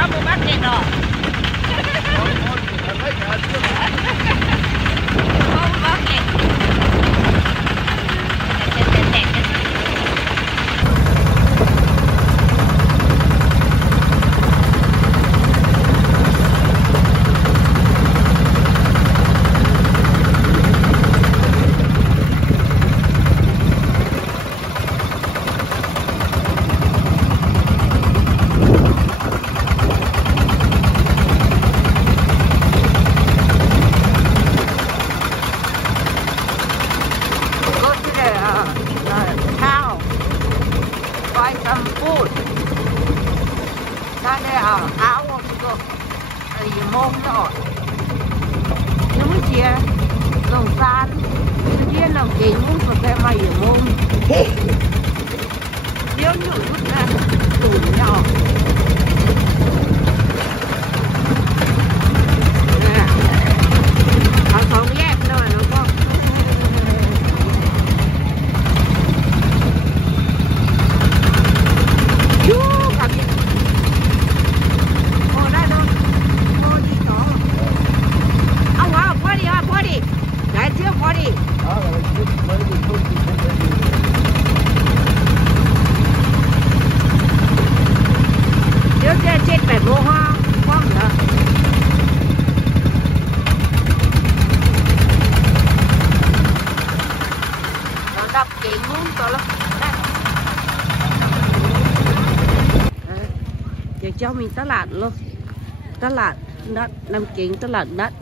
qua mua bát kẹt rồi. Không bát kẹt. Cho mình tắt lạt luôn, tắt lạt đất Nam Kính, tắt lạt đất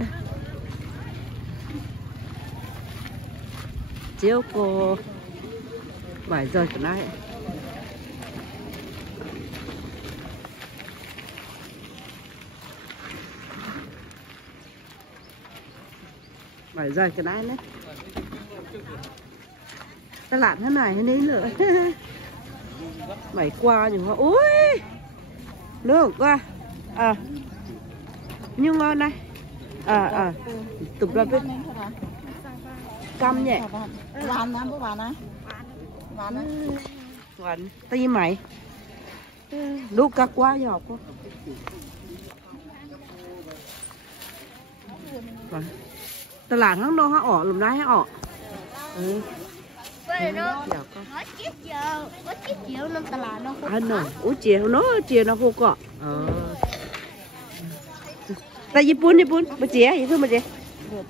chiếu cô 7 giờ cái này 7 giờ cái này đấy tắt lạt thế này thế đấy nữa 7 qua nhưng mà ui nước qua nhưng ngon này tục ra biết cam nhẹ Ván á bố bạn á. Ván á. Ván tay mày lúc cá quá giờ học quá ta làm nó đâu hả ỏ lùm đá hả ỏ ủa chiều nó khô cọ tại Japan bà chị vậy thôi mà chị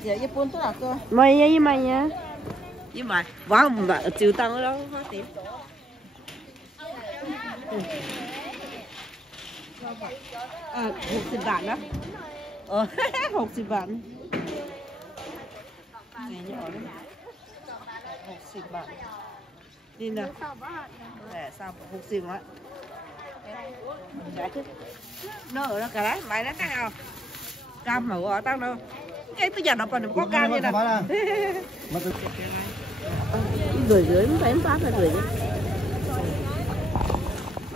Japan tức là cơ mày nhá với mày vắng mà chiều tăng ở đó hóa tiền 60 บาทนะ60 บาทนี่nhỏ đấy 60 บาทđi nào để sao 60 á trả chứ nó ở đó cả đấy mày nó cái nào cam mà ở tao đâu cái bây giờ nó còn có cam như nào gửi dưới phải em phát là gửi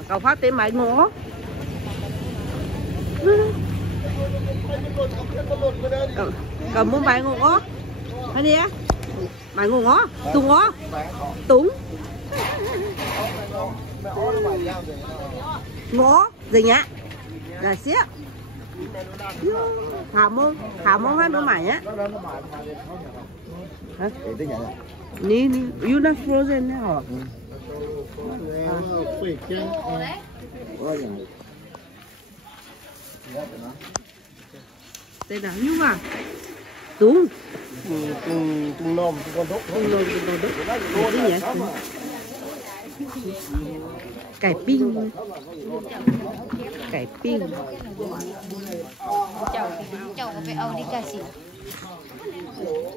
cầu phát tên mày ngó cầm muốn bài ngó hay đi á bài ngó túng ngó gì nhá là xía thảo mông hết nó mày á hả ní you not frozen đấy hả tên nào nhung à tung nôm con đúc cái gì cải pin chậu cái âu đi cả xỉ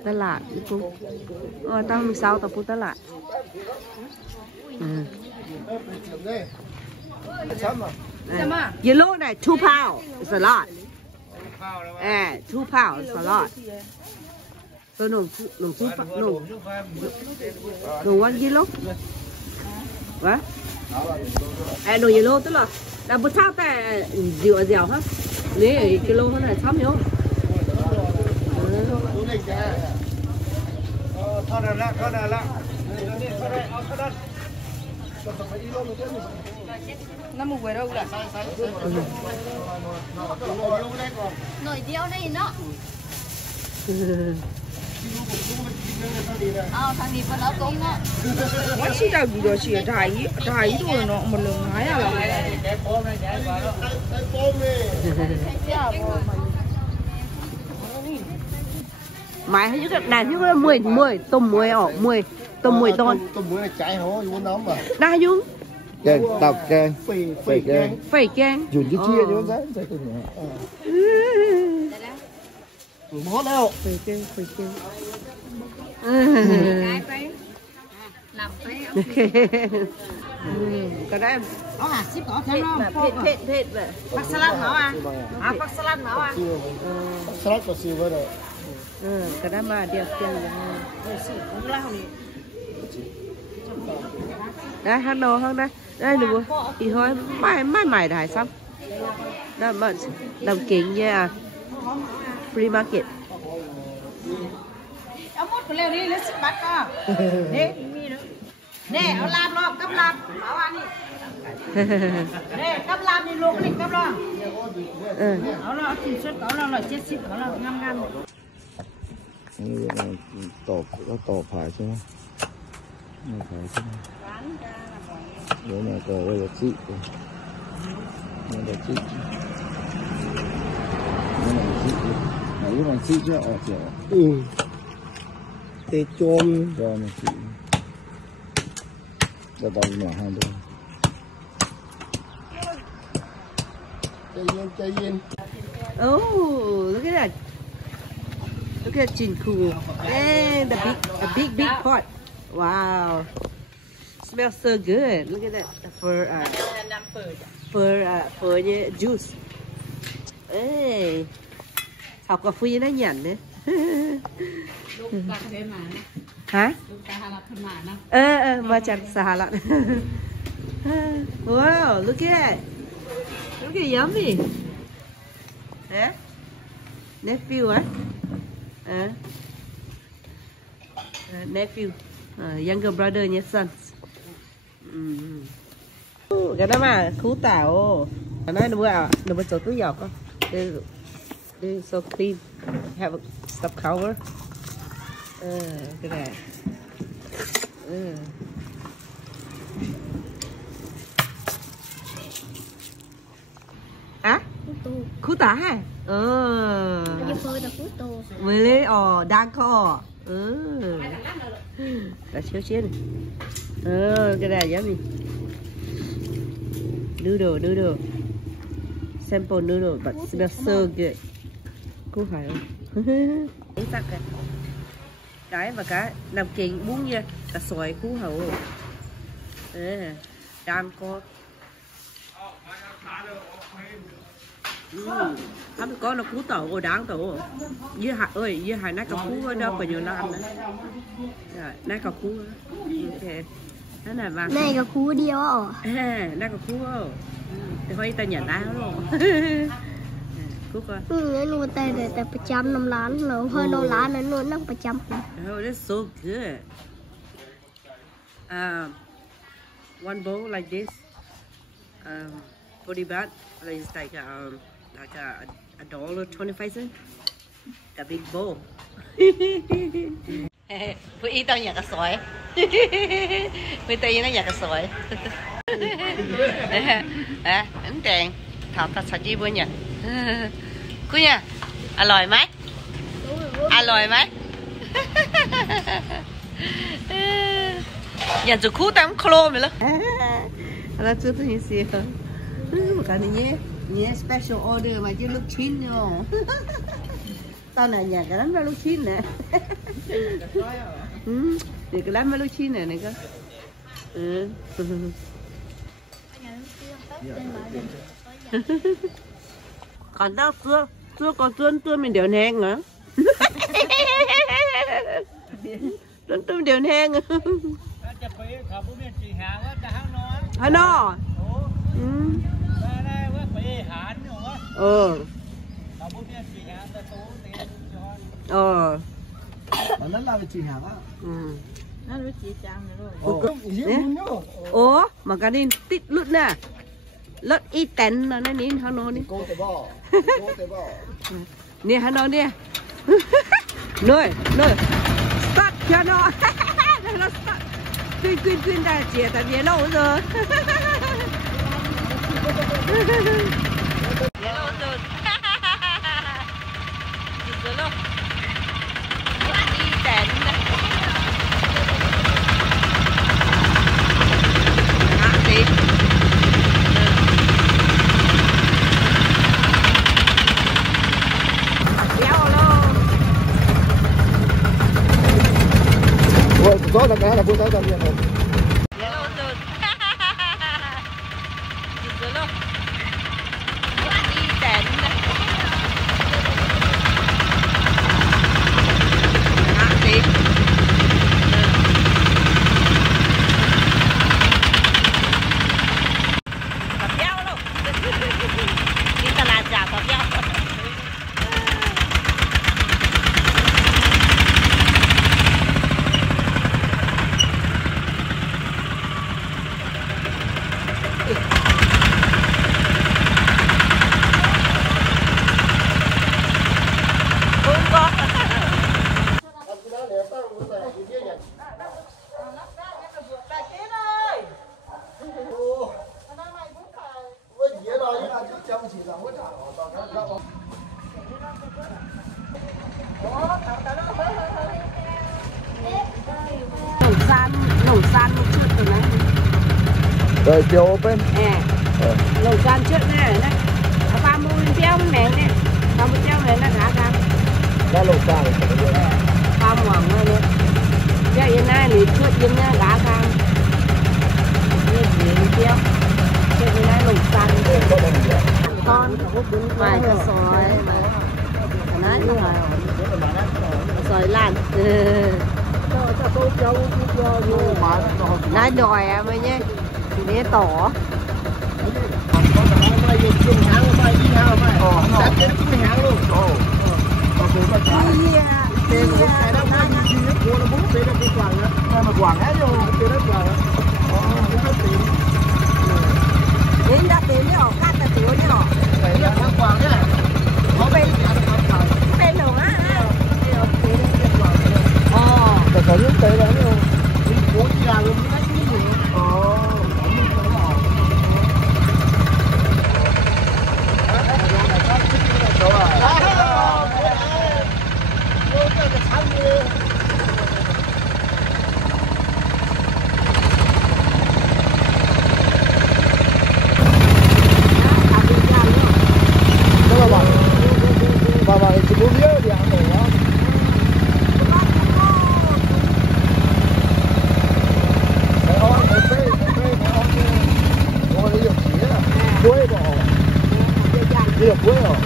ta lạ cô tao 16 tao phụ ta lạ yellow này 2 pound is a lot 2 pound is a lot tôi nồng one yellow vậy nồng yellow tức là bữa sau tại dẻo hả lấy kilo hơn này sắm nhớ Nó một quầy đâu là nồi điêu đây nó. Thằng đi vào đó cũng đó. Quá xí đâu bị đồ xì trái rồi nó một lượng hái à là. Mày hay chút đàn chút là 10 tôm muối ở 10 tôm muối ton. Tôm muối là trái hổ vô nóng mà. Đa dung. Kèn tàu kèn phẩy kèn. Phẩy kèn. Dùng cái chia cho nó dễ cái gì. Bó đâu. Phẩy kèn. Làm cái cái đấy nó là ship có thêm không? thịt vậy. Bác salad nó à? Bác salad nó à? Salad có siêu vậy đấy. Cái đó mà điều tiền Cũng lao này. đấy hát đồ không đây đây được thì thôi mày đại xong đó mà đồng kính nha free market Ông mốt cái lều đi lấy ship bắt co. Nè, nó làm lo, cấp làm, bảo ăn đi. Nè, cấp làm đi luôn đi, cấp lo. Nó là tiền suất, nó là chết ship, nó là 5 Như vậy là tổ phải chứ. Này phải chứ. Đấy là đây là chị. Đây là chị. Đây là chị chứ ở kiểu. Tê chôm. Rồi này chị. Đây bao nhiêu hai đôi. Chạy yên. Oh, look at that. Look at that cool. And the big pot. Wow. Smells so good. Look at that. For juice. Hey. Học cà phê nó nhẵn đấy. Hả? Mà chẳng xả lắm. Wow, look at that. Look at yummy. Yeah? Nephew, nephew, younger brother nhé, son. Cái đó mà khú tảo. Cái này nó vừa chỗ túi giọt con. This is so clean. Have a stuff cover. Cái này. À? Khú tả hả? Mới lấy đang có. Đã chiếu chiên. Cái này yummy. Noodle. Simple noodle, but smells so good. Cú phải không? Sắc cái và cái nằm kính bún nha, cả xoài cú hậu. Đang có. Không có nó cú tàu rồi đáng tàu với hai nát cà cú ở đâu phải nhiều làm nữa nát cà cú ok thế này vàng này cà cú điêu nát cà cú thì thôi ta nhận đá luôn cú coi nuôi tay để tập 100 ล้าน rồi hơi đô la nữa nuôi 100 oh that's so good one bowl like this 40 baht is like $1.25 a big bowl. Với ý tao nhà cá sỏi. Với tao nó nhà cá sỏi. Ấn tiền. Thảo ta sao chi bữa nhỉ? Cú nha. Alòi mấy? Alòi mấy? Nhà chủ cú tao khô mày luôn. Là chưa tôi nhìn xìa. Một cái này nhé. Nhé special order mà chứ lúc chín nhô. Tao này nhà cái lắm ra lúc chín nè. Để cái lắm ra lúc chín này cơ. Còn tao chưa còn tuôn mình đều hang hả? Tuôn đều hang. Hả nó? Nó là chị hàng á. nó với chị trang nữa rồi Ủa mà cái này tít lụt nè. lót ít tén nó nín hắn nó đi nè hắn nó nè nơi start cho nó nó start quyên ra chia tại vì lâu rồi Đó là cái là buôn bán ra liền rồi. Lẩu san trước rồi này. Rồi chiều bên. Lẩu san trước này này. Ba mươi treo mẹ này. Ba mươi treo này nó khá khá. Đó lẩu san. Ba mỏng rồi nữa. Cái yên này thì trước yên này khá khá. Yên gì treo. Cái yên này lẩu san. Con vài cái sỏi mà. Cái này là sỏi lan. Nãy đòi em ấy nhé, để tỏ. Đến đã đến đấy, cắt là túi nhỉ? Bên đường á. Có những cái đó không? Bà chỉ muốn biết đi ăn rồi đó. Quế bỏ. Đi ở quế rồi.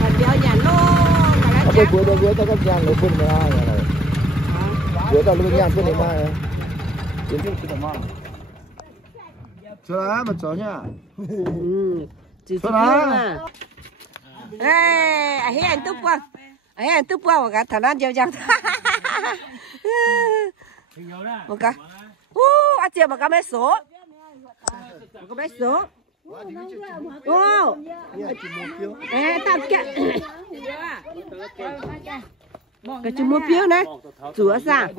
Còn giờ nhà lô. Bây quế đâu quế tao có nhà lấy phân này ai này. Quế tao lấy nhà phân này mai. Tiến tiếp cái mà. Cho mà chó nhá. Cho mà. Ê, à hiện túp qua. À hiện túp qua một cái thằng ăn dao dao. Một cái. À chị một cái mấy số. Một cái mấy số. Ô. Ê, tao kẹt. Cái chùm mua phiếu này. Chùa sang.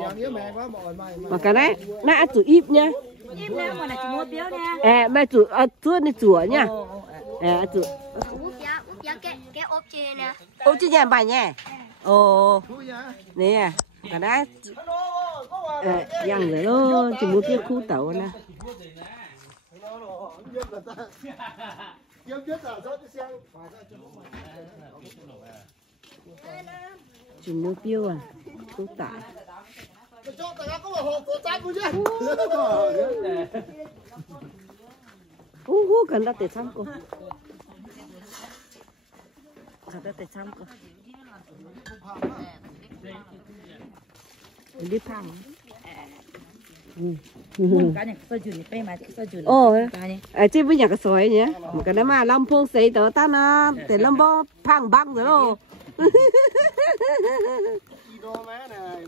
Mà cái này, nãy chùa íp nhá. Im nè, mà là chùm mua phiếu nè. Ê, mẹ chùa, chùa này chùa nhá. Ê, chùa. Cái ốp chê nè. Ốp chê nhà bài nhé. Ồ. Nè, cái này. Dăng rồi đó, chùm mua phiếu khu tẩu nè. Chùm mua phiếu à, khu tải. Cần đã để xong cô. Cần đã để xong cô. Đi phang. Ồ, chứ bây giờ cái sỏi nhé, một cái đó mà lâm phong xây tớ ta nó để lâm phong phang băng rồi đó.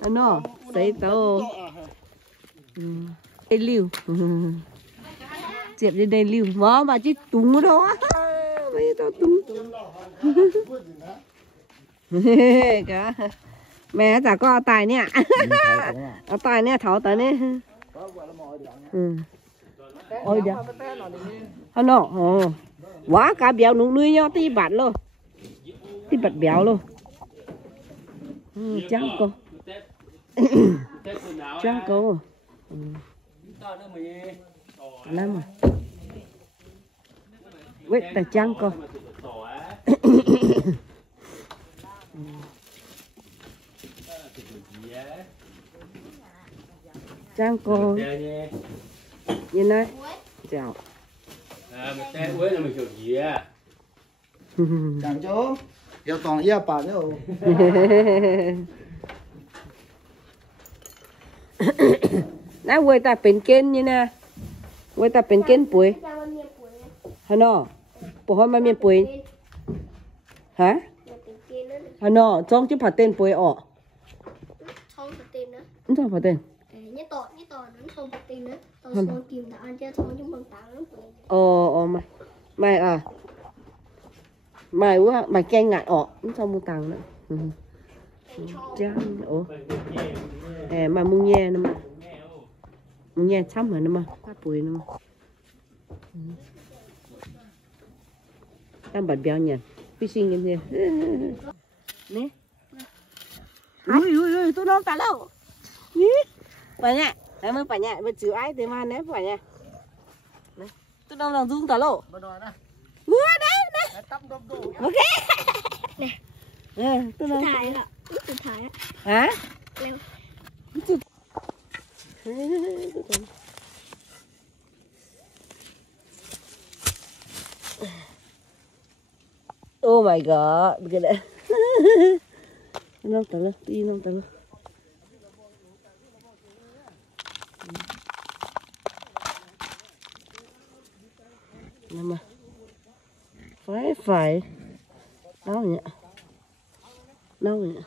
Nó xây tớ. Liu. chẹp trên đây lưu mà chứ túng đâu á mấy tao túng cả mẹ chả có tài nè tài nè tháo tài nè ôi dạ nó quá cá béo nung nuôi nhau tí bạt luôn tí bạt béo luôn trắng cô trắng cô lắm mà quét ta trắng cô trắng cô như này chào một té quế là mình chụp gì á chẳng chỗ yêu toàn yêu bà đâu nãy quay taเป็นเกณฑ์như nè quay taเป็นเกณฑ์ปุ๋ยฮะเนาะปุ๋ยมันมีปุ๋ยฮะฮะเนาะจ้องจะผัดเต้นปุ๋ยออก Không phải tiền nữa. มันจ้องผัดเต้น Nhớ tội nó không phải tiền nữa. Tôi xong kìm đã ăn chứ thôi chúng bằng tảng lắm. อ๋อไม่อ่ะไม่ว่าไม่แกงงานออกมันจ้องมึงตังนะจ้างโอ้mà mung nhẹ nữa mà mung nhẹ chăm rồi nữa mà phát bụi nữa mà đang bật béo nhỉ fishing như thế nè ui tôi non tả lâu phải nhá em mới phải nhá mới chịu ai thế mà nè phải nhá tôi non làm dung tả lâu ui nè ok nè tôi non Thải ạ. Tôi thải ạ. hả oh my god cái đấy nó tao đi nó tao nhưng mà phải đâu nhỉ đâu nhỉ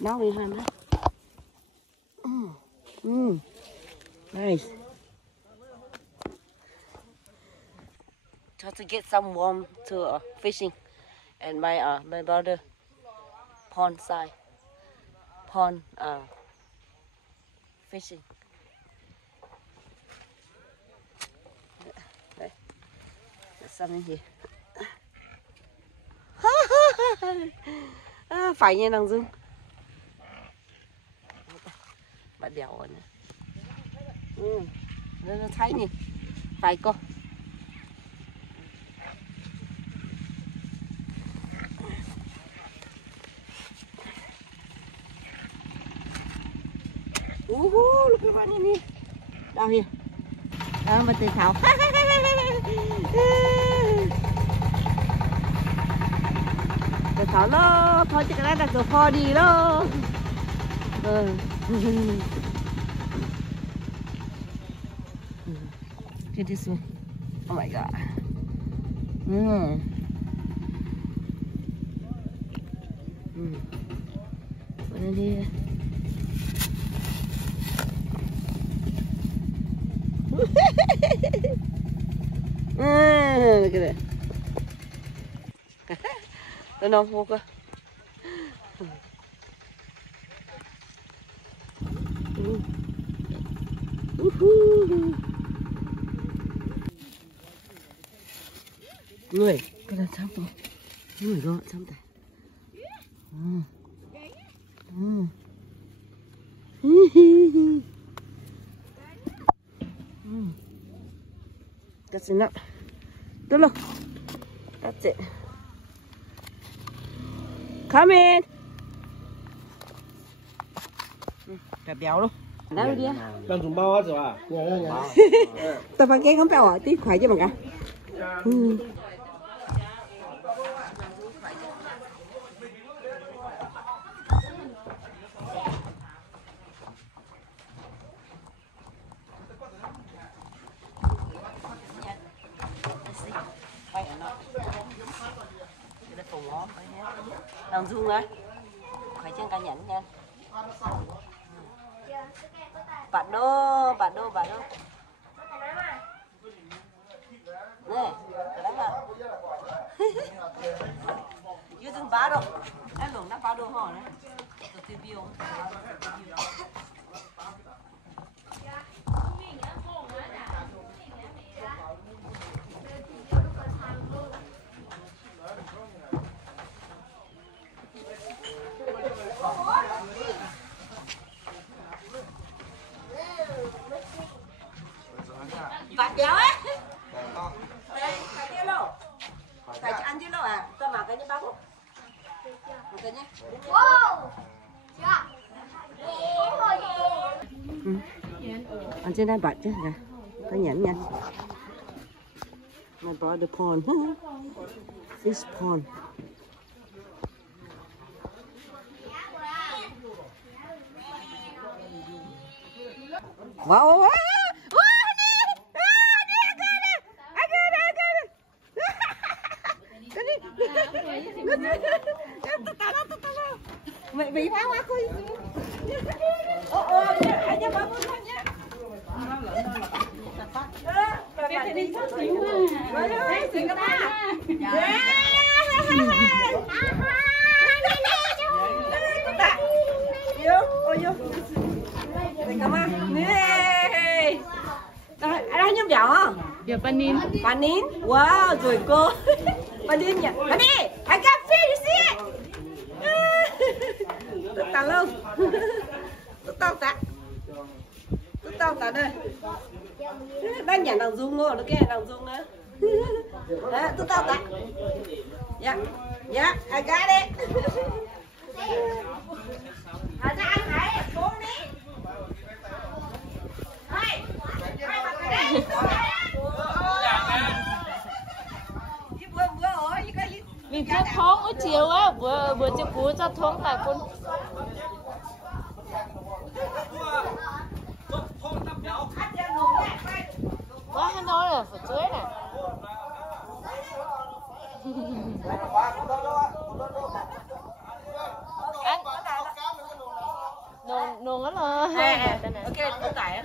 Now we have that. Nice. Try to get some warm to fishing, and my brother pond fishing. There's some in here. Phải nha nàng Dương bạn đèo rồi nè nó thấy nè phải cô look at bạn này đâu here mà từ thảo từ thảo nó thôi chứ cái này là cửa kho đi đó Look at this one. Oh my god. What in here? Look at that. Nó non vô cơ. Người, cái là sao vậy? Người đó sao vậy? That's enough. Good look. That's it. Come in. Cả béo luôn. Nào đi. Đang dùng bao hết rồi à? Tao phải ghé không béo à? Tí khỏe chứ bằng cả. Phải ở Đồng Dung ơi, khỏi chân cả nhẫn nha. Bạn đô. Nè, cái đó là. Yêu từng ba đâu, em lủng đã ba đô họ đấy. Tôi tiêu biêu. Bạn béo ấy. Đây, phải tiêu đâu? Phải ăn chứ đâu à? Tôi mặc cái như bao không? Một cái nhé. Wow. Dạ. Ăn trên đây bạch chứ nè. Có nhẫn nha. My brother pond. Fish pond. Wow. Mày bị phá quá coi. Anh cho bà con nhé. Cái thì đi sát xíu mà. Đấy, xíu cái ta. Vô. Đây cảm ơn. Nè. Ở đây nhung dạo không? Giờ panin. Panin? Wow, rồi cô. Panin nhỉ? Panin, I got fish, you see it? Tụt tao luôn. Tụt tao ta đây. Đang nhận đồng dung ngô, nó kia đồng dung nữa. Đó, tụt tao ta. Dạ, I got it. Ra anh Hải, xuống đi. Vì cho thoáng ở chiều á, vừa cho cú cho thoáng tại con. Có hai nói là phải cưới nè. Anh nôn nó là hai. Ok, tôi tải.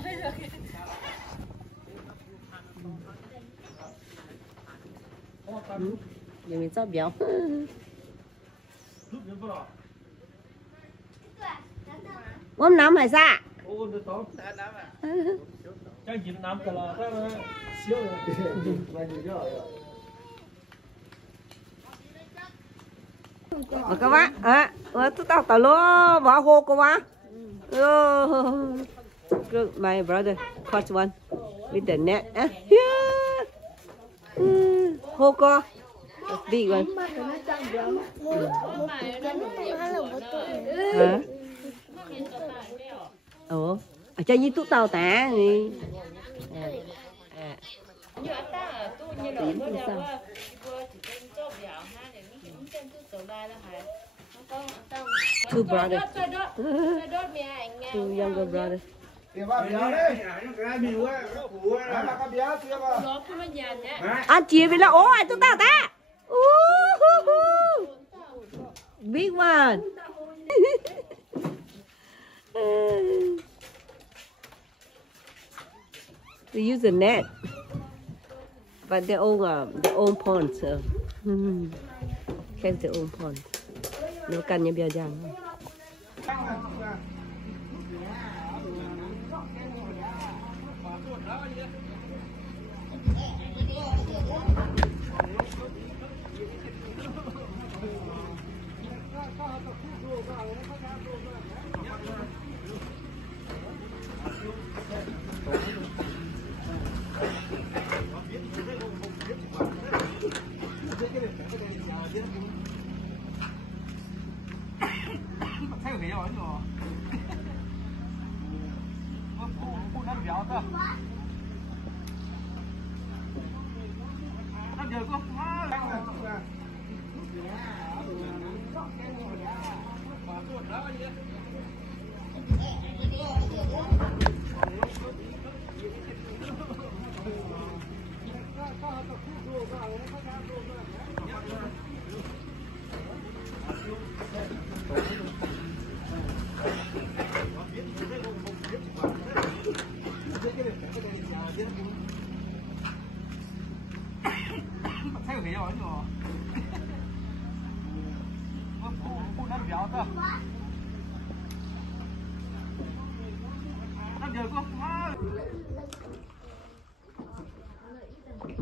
Nhìn mình sao béo. Ôm nắm hay sao? Ôm được tốt. Chắc chỉ nắm cả là cái xíu mà các bác, tôi tao tao lo bỏ hồ cô bác. My brother caught one with the net. Hồ cô. Big one. Hả? Ủa? Ở cho như tụi tao tả đi. Two brothers. Two younger brothers. Anh chia với là ố ai tụi tao ta. Big one. They use a net, but their own pond. So, catch their own pond. Nó cần như bây giờ.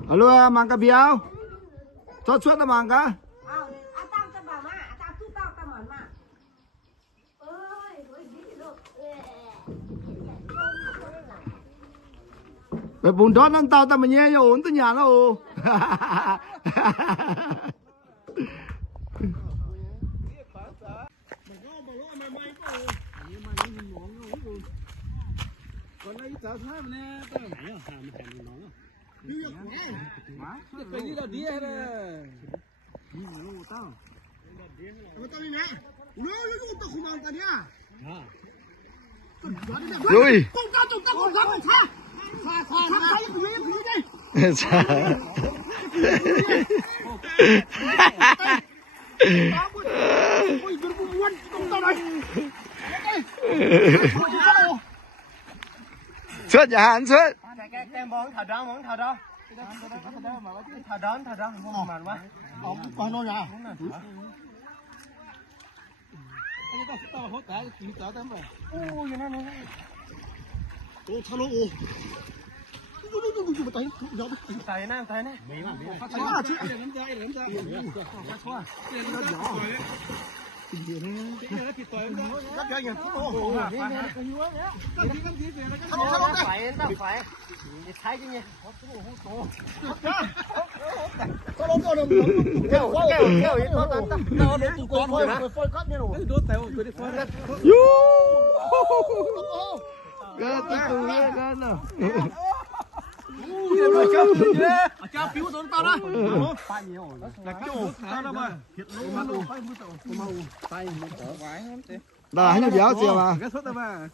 Alo, mang cái béo. Cho suốt là mang cả. Vậy bún đót ăn tao ta mà nhé ổn tới nhà nó ồ. Rồi. Xuất nhà hàng xuất. Em món thả đó. Thả đó không mặn quá. Ông qua nó nhà. Tao hốt cả chỉ tao tao mà. Ôi vậy nó. Ô thằng nó ô. Tay nè. Cho phiếu tôi tao đó. Phải nhiều. Là chỗ tao đó mà. Thiệt luôn. Đó hay béo chưa mà. Cái sốt mà.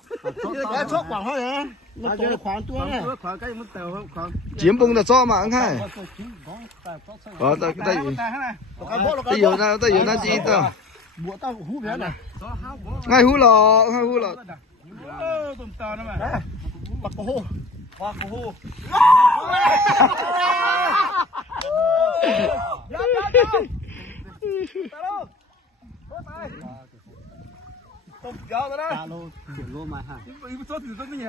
Cái sốt khoảng thôi nè. Nó tổ khoảng tua nè. Khoảng cái mất tèo khoảng. Chiếm bông là cho mà ăn khai. Tay yếu ra chị tao. Bữa tao hú bé nè. Ngay hú lò. Tôm tao đó mà. Bạc cổ hô. Hoa cổ hô. Tôm gió đó. Alo, chuyển lô mà hả? Ý sốt thì tốt nhỉ.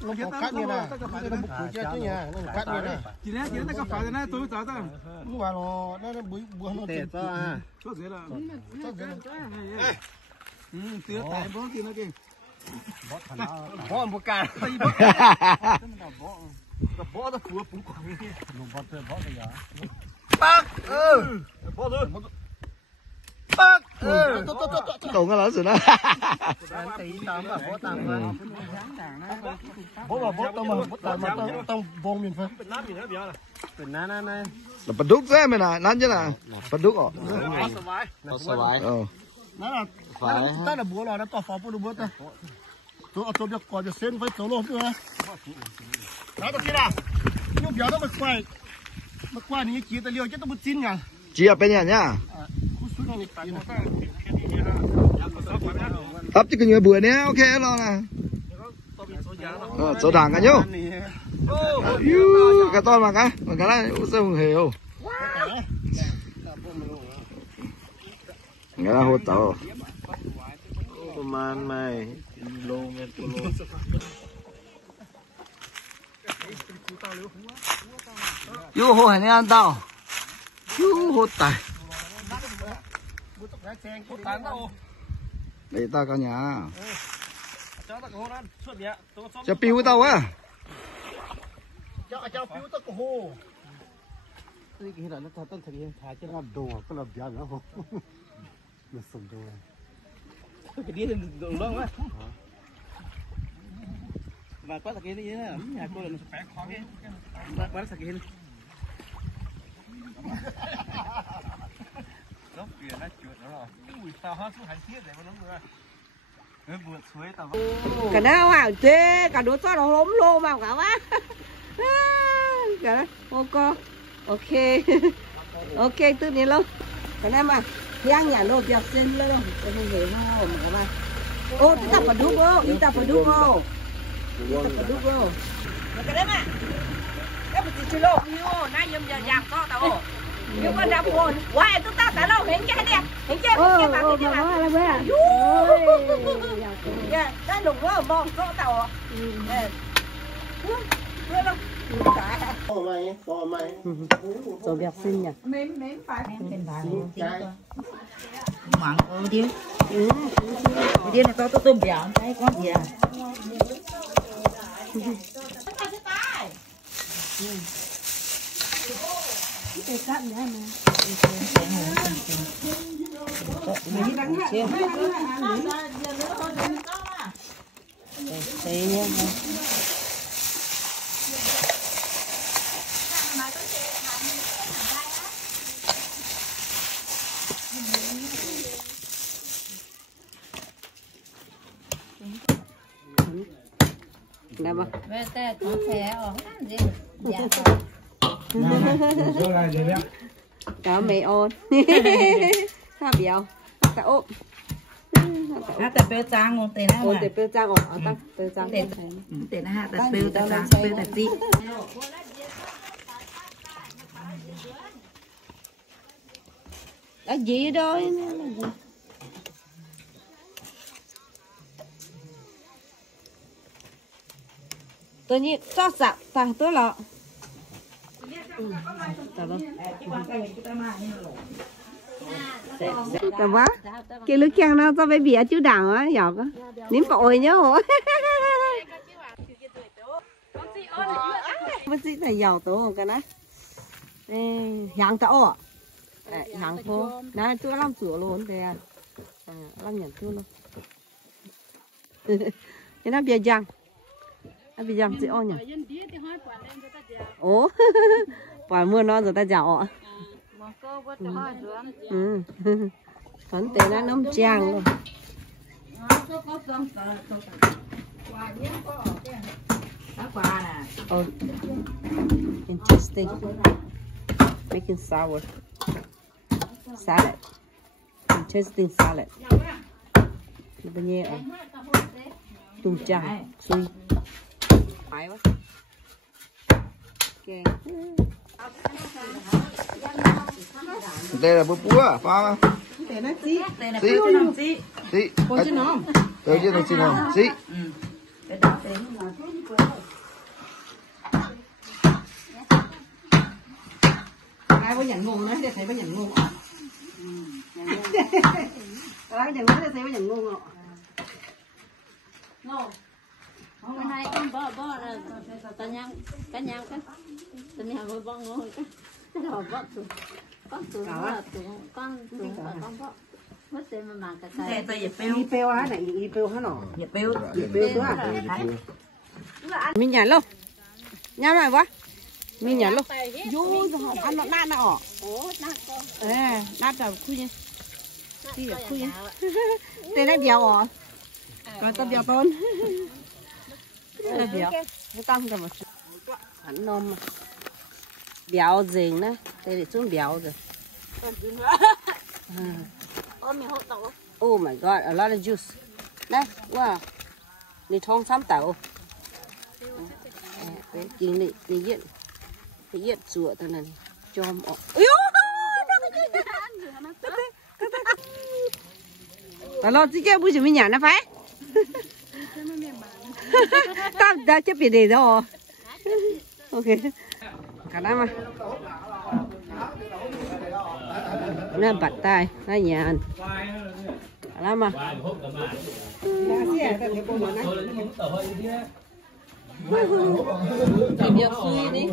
Nó có cắt như này, nó bục cửa chết chứ nhà, nó cắt như này. Chỉ nè ta có phải nè tôi cháu ta. Lúc mà nó bữa nó tè to à. Sốt dễ là. Tía tại bó kia nó kì. Bó một cả. Bó nó phù phù quảng. Bó bây giờ. Bác. Bó rồi. Bác. Cậu nghe nói rồi đó. Bó tao vong miền phương.เป็นน้าnày. Là bật đúc ra mày nè, nắn chứ nè. Bật đúc ọ. Nó sờ vai. Nó là ta là búa rồi, nó tỏ pháo búa ta. Tôi được còn được sen với số lô nữa. Đó tao kia nào. Nhưng béo nó mà quay những cái ta liều chứ tao bứt chín nhỉ. Chị ở bên nhà nhá. Ấp chứ cái người bữa nè, ok lo nè. Số đảng cả nhá. Cái to mà cái này sao hiểu. Nghe là hốt tao. Man mày lô men lô. Yêu hồ hải ăn tao. Yêu hồ tài. Để tao cả nhà. Cho piu tao á. Cho phiếu tao cổ hồ. Cái là nó tân thực hiện thả cho nó đồ có làm gì nữa không? Nó sùng đồ. Cái đĩa đường luôn á. Và có cái gì nữa, nhà cô là nó phải khó cái. Bán sạc cái. Lúc kia nó chuột nó rồi. Ui sao hết số hành thiết này mà nó nữa. Nó vượt suối tao. Cả nào hảo chê, cả đứa cho nó lốm lô vào cả má. Cả đấy, ô cô. Ok. Ok tự nhiên luôn. Cái này mà yang nhà lô việc xin luôn không? Tôi không hiểu đâu mà các bạn. Ô, đi tập vào đúc ô, đi tập vào đúc ô. Đi tập vào đúc ô. Cái đấy mà. Cái một tí lô, yêu, nãy giờ giảm to tao. Nhưng mà đạp buồn, hoài tôi ta lâu hình cái nè, hình cái mà cái gì mà. Dạ, đã lủng quá mong số tao. Rồi việc xin nhỉ? Mặn đi. Đi này tao tôm bèo cái con gì à? Nè mà. Về té có thể ở gì? Cả mẹ ôn. Ha béo. Ta ốp. Hátแต่เปรี้ยวจางงเตนะ Ôn để bêu trang ổn, tăng bêu trang. เตนะฮะแต่เปรี้ยวแต่จางเปรี้ยวแต่จี Đã gì đâu. Tự nhiên cho sạc tại tôi là tao quá cái lưỡi keng nó cho bé bịa chú đào á giọt á nín bội nhớ hổ bác sĩ thầy giàu tổ cái này hàng tao hàng phố nãy tôi làm sửa luôn thì làm nhận tôi luôn cái nó bịa răng bây giờ chị ô nhỉ? Ồ, quả mưa nó rồi ta giàu ạ. Phấn tế nó nấm chang luôn. Oh, interesting. Making sour salad. Interesting salad. Bên nhẹ à? Tùng chang, suy. Phải quá. Okay. Đây là bữa búa, pha mà. Để nó xí. Xí. Xí. Cô chứ nó. Tôi chứ nó xin không? Xí. Ai có nhận ngon nữa, để thấy có nhận ngon ạ. Ai nhận ngon để thấy có nhận ngon ạ. Ngon. hôm nay con bơ là tao nhang cái hơi bông ngồi cái đầu bớt con tụi là con bớt mất tiền mà cái Y peo á này, y peo hả nọ? y peo đó à? Mình nhảy luôn. Nhau này quá. Mình nhảy luôn. Vô ăn nó nát nọ. ủa nát con nát rồi khui nha. Đi rồi khui nha. Tên nó béo à? Còn tao béo tôn. Nó béo. Nó tăng rồi mà. Hắn nôm mà. Béo rình đó. Đây để xuống béo rồi. Oh my god, a lot of juice. Đây, wow. Đi thong xăm tàu. Kinh này diện sủa tao này. Chom ọ. Tao lo chứ cái bữa mình nhả nó phải. Tao đã chấp biệt để đâu. Ok. Cả đó mà. Nó bật tay, nó nhàn. Cả đó mà. Tìm việc suy đi.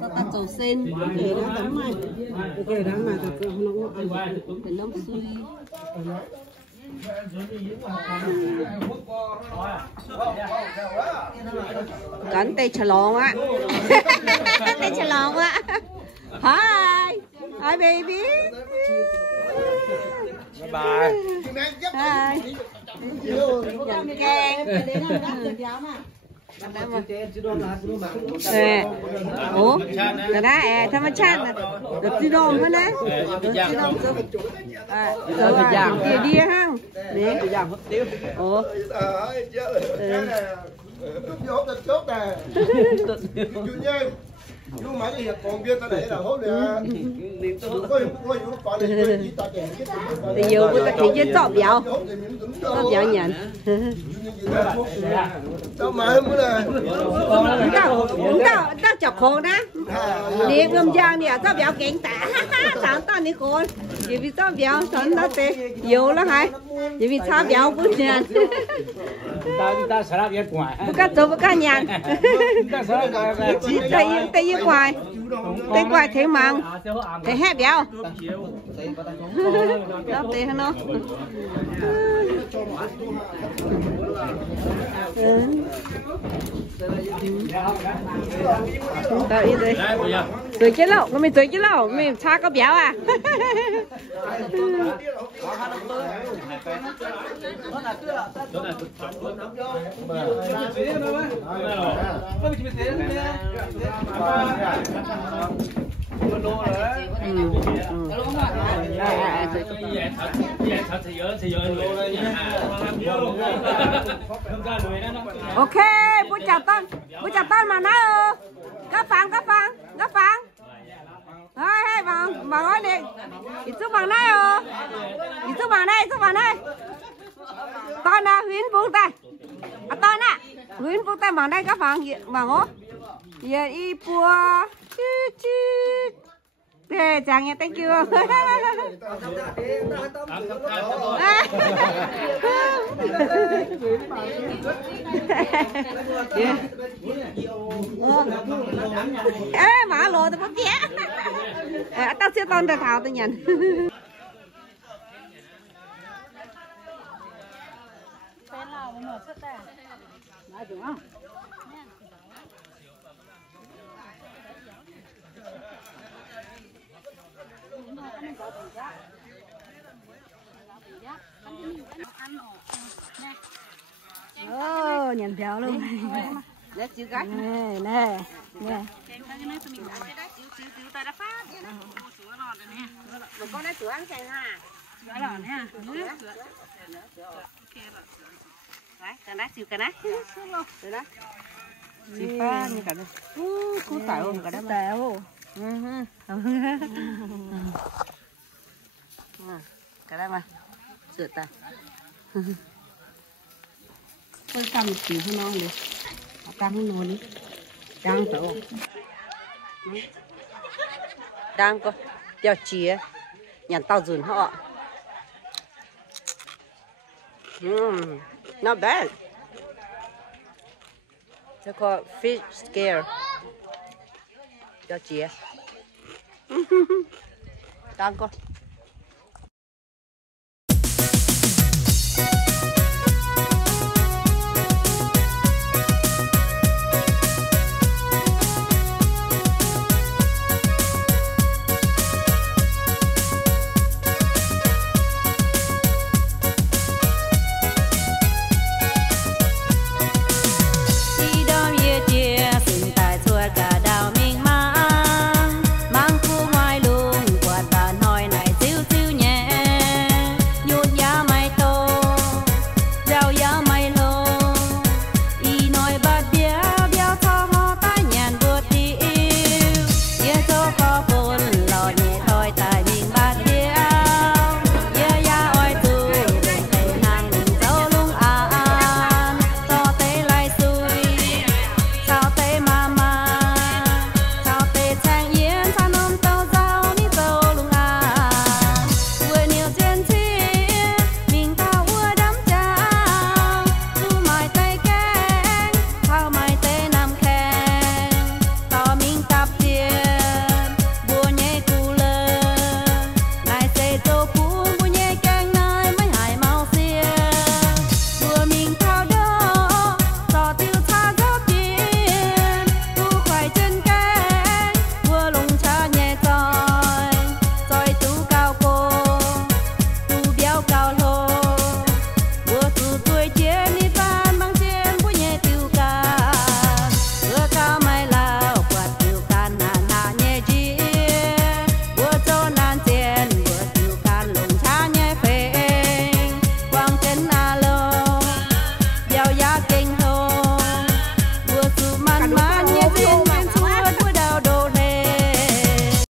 Tao tắt dầu sen. Để nó tắm mày. Ok, đó mà tao cứ nó ăn. Để nó suy. Cắn tay chà lon á. Tay chà lon á. Hi. Hi baby. Bye bye. Hi. Nhận keng. ủa cái đó thằng mà chăn được đi đom hết đấy đi đom rồi đi hăng đấy ủa chốt nè nhưng mà cái còn kia ta để là hốt được thì nhiều người ta thấy trên chọn béo nhận tao mà mới là tao chọc khổ đó đi ngâm giang nè tao béo kén tả sáng tao đi khôn chỉ vì tao béo sáng tao tê nhiều lắm hay chỉ vì tao béo bút nhàn ta sẽ làm việc ngoài bút cá tôm bút cá nhàn tây yên ngoài tây ngoài thế măng thế hẹp béo đó tê hả nó tao đi đây tuổi chết lậu mình tuổi chết lậu mình cha có béo à ok bố chào con mà nói gấp phẳng hey bằng nói đi ít chút bằng này ít chút bằng này con là Huyến buông tay con à Huyến buông tay bằng đây gấp phẳng bằng ó giờ y bùa thế chàng nghe thank you ê mà lồ tao bắt vé tao siêu con tao thảo tao nhận nhận béo luôn nè con này sữa ăn chay ha sữa lò nè đấy cái này xíu cái này rồi đó xíu pha như cả đây cú tàu cả đó tàu cái đây mà sữa tàu tôi cầm chỉ cho non đi cầm non đi đang tàu đang có đeo chìa nhận tao dùn họ not bad they call fish scale đeo chìa đang có